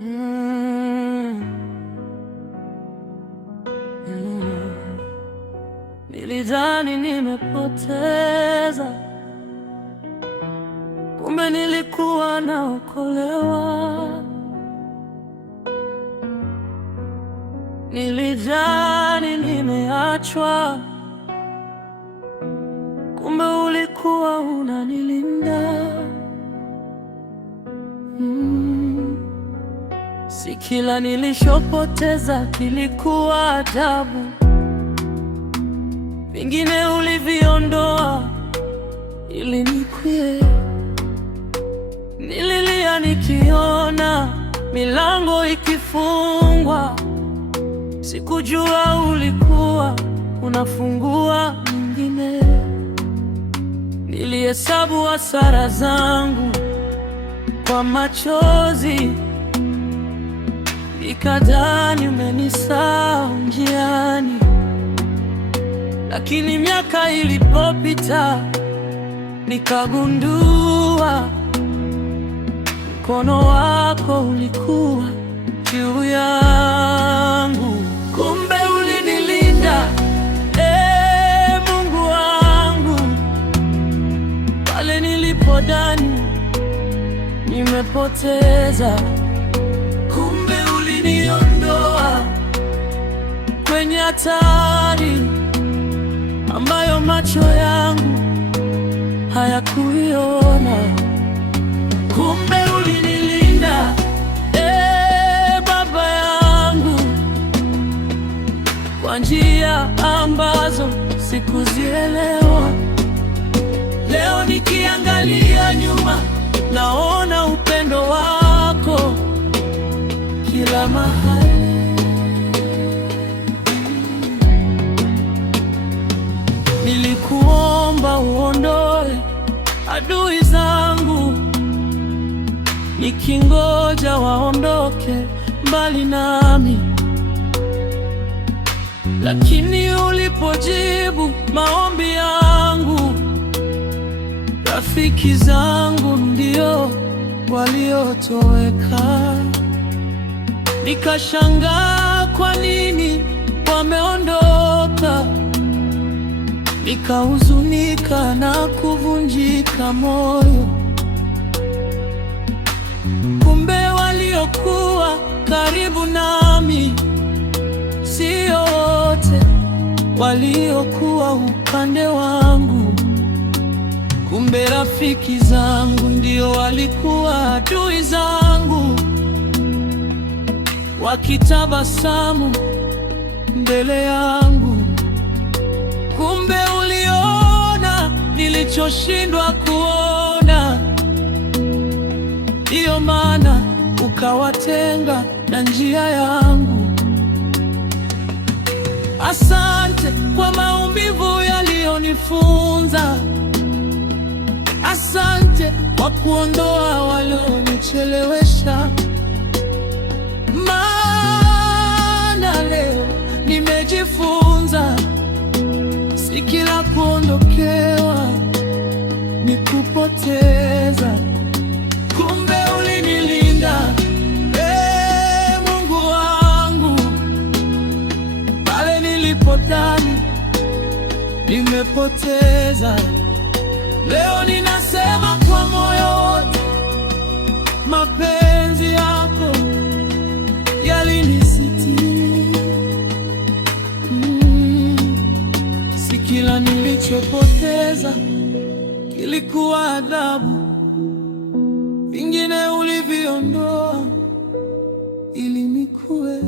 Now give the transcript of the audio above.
Mm. Mm. Nilidhani nimepoteza, kumbe nilikuwa naokolewa. Nilidhani nimeachwa, kumbe ulikuwa unanilinda. Si kila nilichopoteza kilikuwa adhabu, vingine uliviondoa ili nikue. Nililia nikiona milango ikifungwa, sikujua ulikuwa unafungua mingine. Nilihesabu hasara zangu kwa machozi, nikadhani umenisahau njiani. Lakini miaka ilipopita, nikagundua mkono wako ulikuwa juu yangu. Kumbe ulinilinda, Mungu wangu, pale nilipodhani nimepoteza. Kumbe uliniondoa kwenye hatari ambayo macho yangu hayakuiona. Kumbe ulinilinda, Baba yangu, kwa njia ambazo sikuzielewa. Leo nikiangalia nyuma, naona upendo wako kila mahali. Nilikuomba uondoe adui zangu, nikingoja waondoke mbali nami. Lakini ulipojibu maombi yangu, rafiki zangu ndio waliotoweka. Nikashangaa kwa nini wameondoka, nikahuzunika na kuvunjika moyo. Kumbe waliokuwa karibu nami sio wote waliokuwa upande wangu. Kumbe rafiki zangu ndio walikuwa adui zangu, wakitabasamu mbele yangu. Kumbe uliona nilichoshindwa kuona, ndiyo maana ukawatenga na njia yangu. Asante kwa maumivu yaliyonifunza, asante kwa kuondoa walionichelewesha. Maana leo nimejifunza, si kila kuondokewa ni kupoteza. Kumbe ulinilinda, Mungu wangu, pale nilipodhani nimepoteza. Leo ninasema kwa moyo wote, mapenzi yako yalinisitiri. Si kila nilichopoteza kilikuwa adhabu, vingine uliviondoa ili nikue.